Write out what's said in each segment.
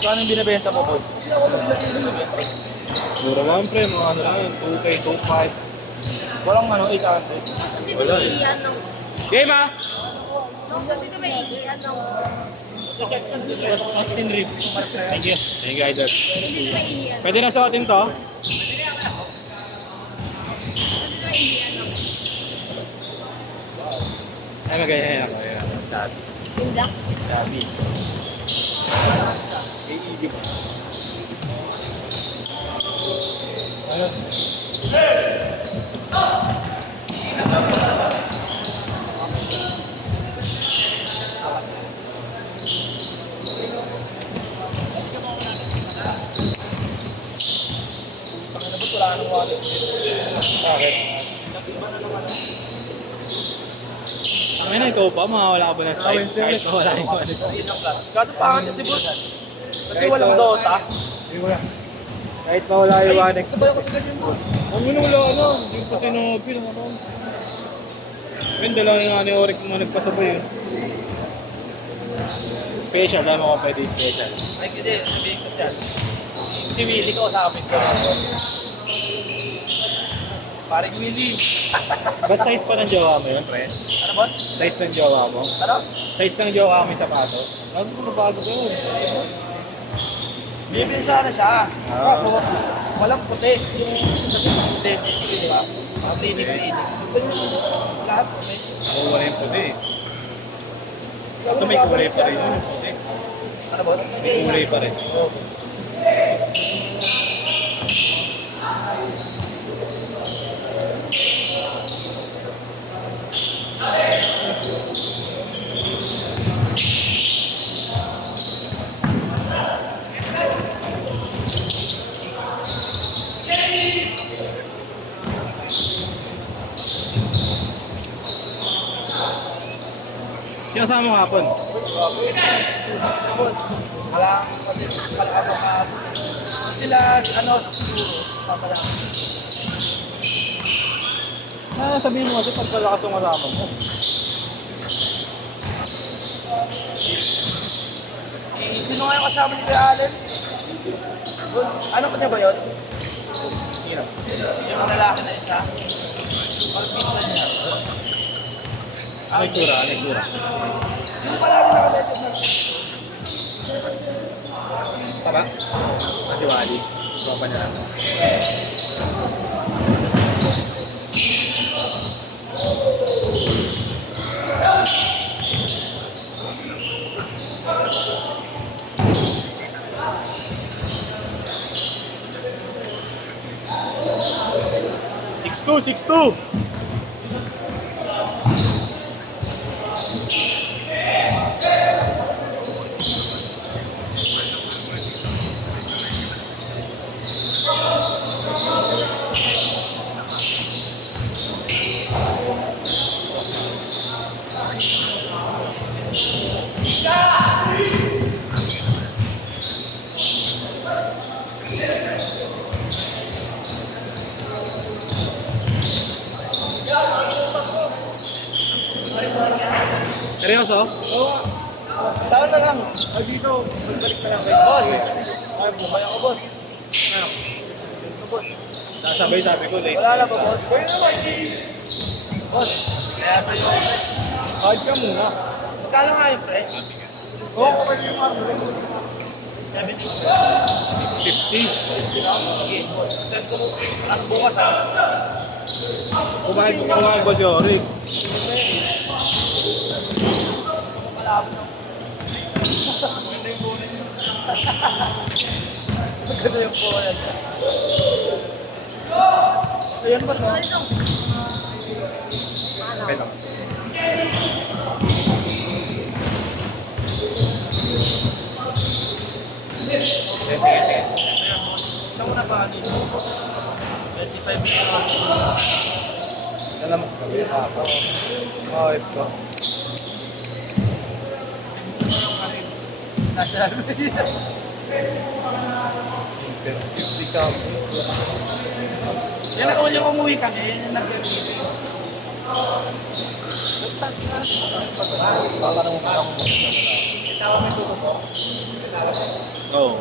Kano yung binibenta mo, boss? Mura lang, pre. Mga ano lang, 2K, 2.5. Walang ano, 800. Saan dito Wala may eh. iihan ng... Game ah! Saan dito may iihan ng... Austin ribs. Thank you. Thank you, idol. Saan dito may iihan? Pwede na suotin to? Saan dito may iihan ng... Ay, magayahin ako. Ayan, sabi. Yung black? Sabi. Iigib mo. Ano? Bakit? Ang ina, ikaw pa, makawala ka ba ng site? Kahit mawala yung wallet. Kaso pangat si boss. Kasi walang Dota. Kahit mawala yung wallet. Sabay ako sa ganyan, boss. Ang wala, ano, hindi ko sa sinabi, ano. Yung dalawa yung ano yung orik mo nagpasabay yun. Special, dahil mo ka pwede special. Ay, hindi. Sabihin ko siya. Si Willie ko sa amin ko. Paring Willie. Ba't size pa ng jowa mo yun, pre? Ano, boss? Size ng jowa mo? Ano? Size ng jowa mo yung sapatos? Ano ko bago ko yun? Bibili sana siya. Ah. Kaso, walang puti. Kasi puti, di ba? Klinik. Lahat puti. Oo, wala yung puti. Kaso may kulay pa rin yun. Puti. Ano, boss? May kulay pa rin. Sinasama mo hapon? Boss, wala kasi kalakabo ka. Sila, ano, siguro, papala. Sabihin mo kasi pagkalakas yung kasama mo. Sino nga yung kasama ni Kuya Allen? Boss, ano ko niya ba yun? Hirap. Yung lalaki na isa. Parang pizza niya. Ano yung tura? Ano yung tura? Yung pala rin nakalegend na. Tara? Matiwali. Tropa niya lang. Six two. Seryoso? Oo. Saan na lang? Ay dito, magbalik na lang kayo. Boss! Ay, bumay ako, boss. Ano? Ano, boss? Nasabay sabi ko late. Wala na ba, boss? Pwede na, boss. Kaya sa'yo. Kahit ka muna. Magkala nga yung pre? Oo, kapag yung mga 70. 50. Sige, boss. Send ko mo. At bukas, ha? Kumain ba si Orik? Malabo na. Maganda yung buhay niyo. Maganda yung buhay niyo. Ayan, boss, ha? Okay lang. Sige. Siya muna pa dito. 25 minutes. Alam mo kami. Oh, ito. National media. 50 ka. Yan ako yung umuwi kami. Yan yung nag-review. Baka naman ako. Itawa mo yung tuto ko. Oo.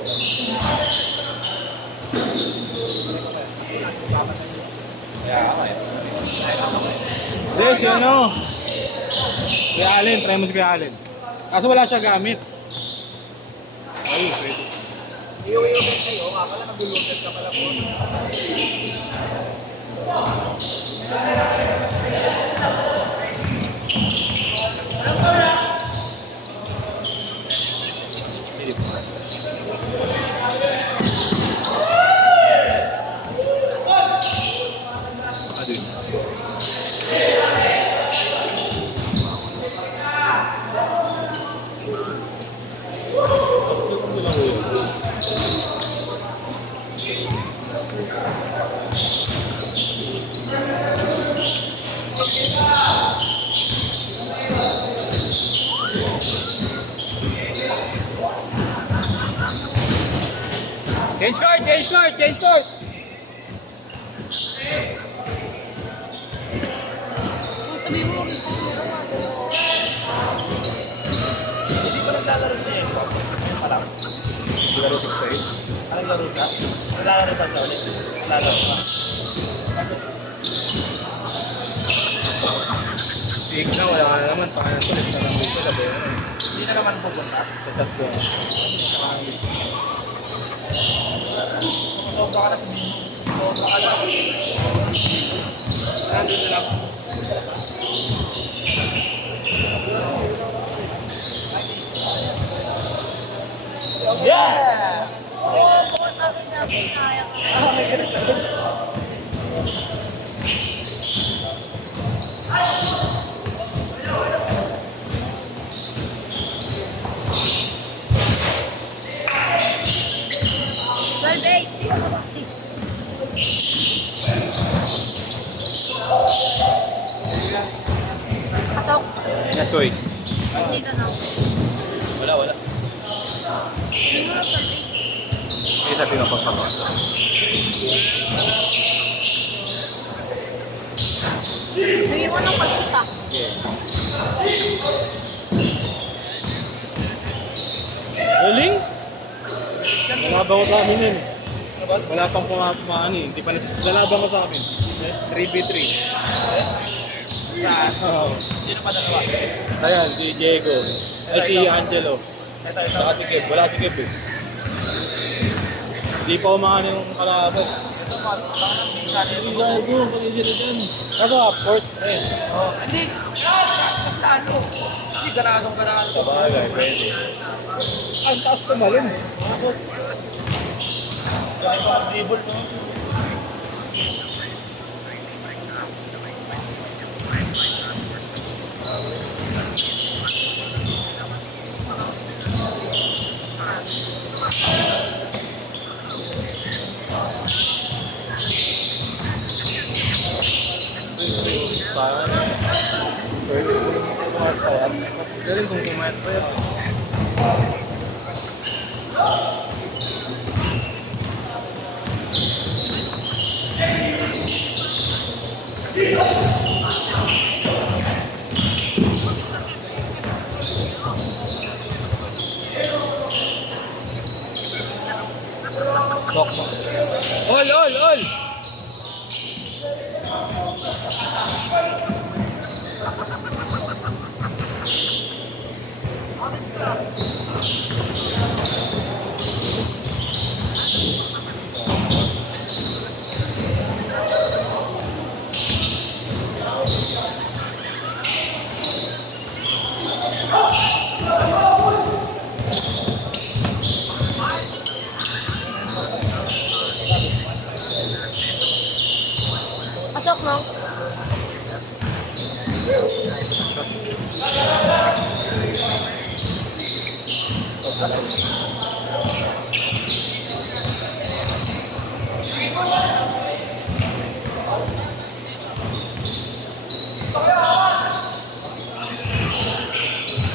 Hindi, si ano? Kuya Allen, try mo si Kuya Allen. Kaso wala siya gamit. Ayun, pwede. Iuwi-uwi kayo, akala nag-lutas ka pala po. Adun. Change court! Change court! Change court! Sabi mo, rin po Hindi pa naglalaro siya eh. Ngayon pa lang. Laro 6-8. Anong laro siya? Naglalaro pa siya ulit. Naglalaro pa. Sick na, wala ka na naman. Pangalan ko, list na lang dito. Sabi mo. Hindi na naman pupunta. Tatat ko. Sobra ka na sa bino. Sobra ka lang. Nandito lang. Yeah! Oo, bukas natin natin kaya ka. Well, eight. Pasok. Net choice. Hindi ka na. Wala. May sabi ng pagpapakot. Bigyan mo ng pag-shoot ah. Galing? Nalaban ko sa amin yun. Wala pang pumaano eh. Hindi pa nalaban ko sa amin. 3v3. Oo. Sino pa dalawa? Ayan, si Diego. Ay, si Angelo. Ito. Saka si Kev. Wala si Kev eh. Hindi pa umaano yung kalaban. Ito pa. Baka nang minsan. Hindi sa ito. Pag-isip dyan. Kaso, fourth. Ayun. Oh, hindi. Mas lalo. Hindi ganadong-ganado. Sabagay, pwede. Ang taas tumalon. Kahit pa dribble, no? Parang pwede kumayat. Galing kung kumayat pa yan. All! Pasok, no?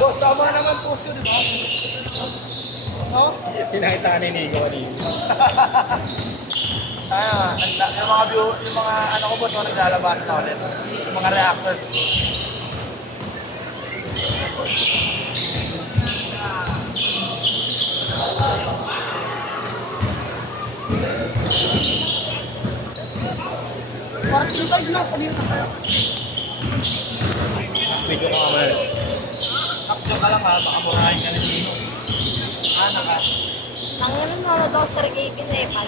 Boss, tama naman post ko, di ba? No? Pinakita ni Nico kanina. Yung mga view, yung mga ano ko boss, naglalabas na ulit. Yung mga reactors. Medyo ka kamay. Kapsyo ka lang ha, baka murahin ka ng Gino. Naka. Ang ano daw sa Sergey Pinepan.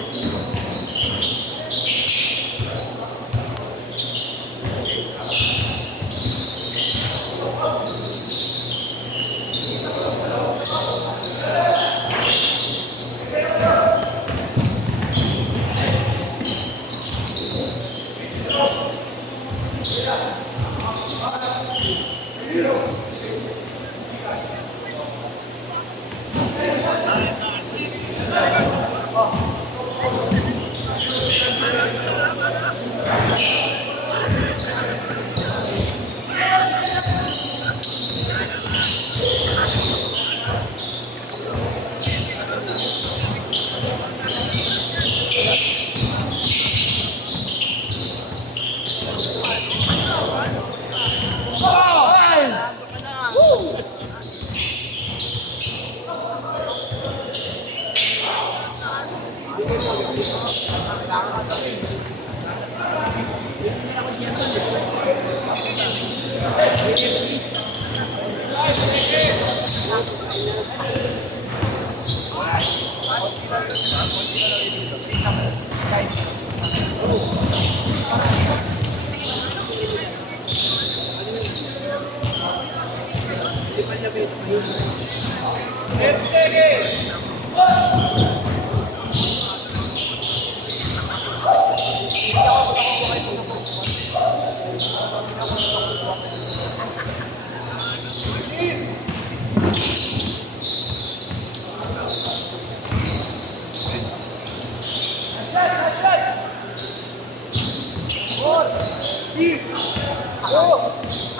Go!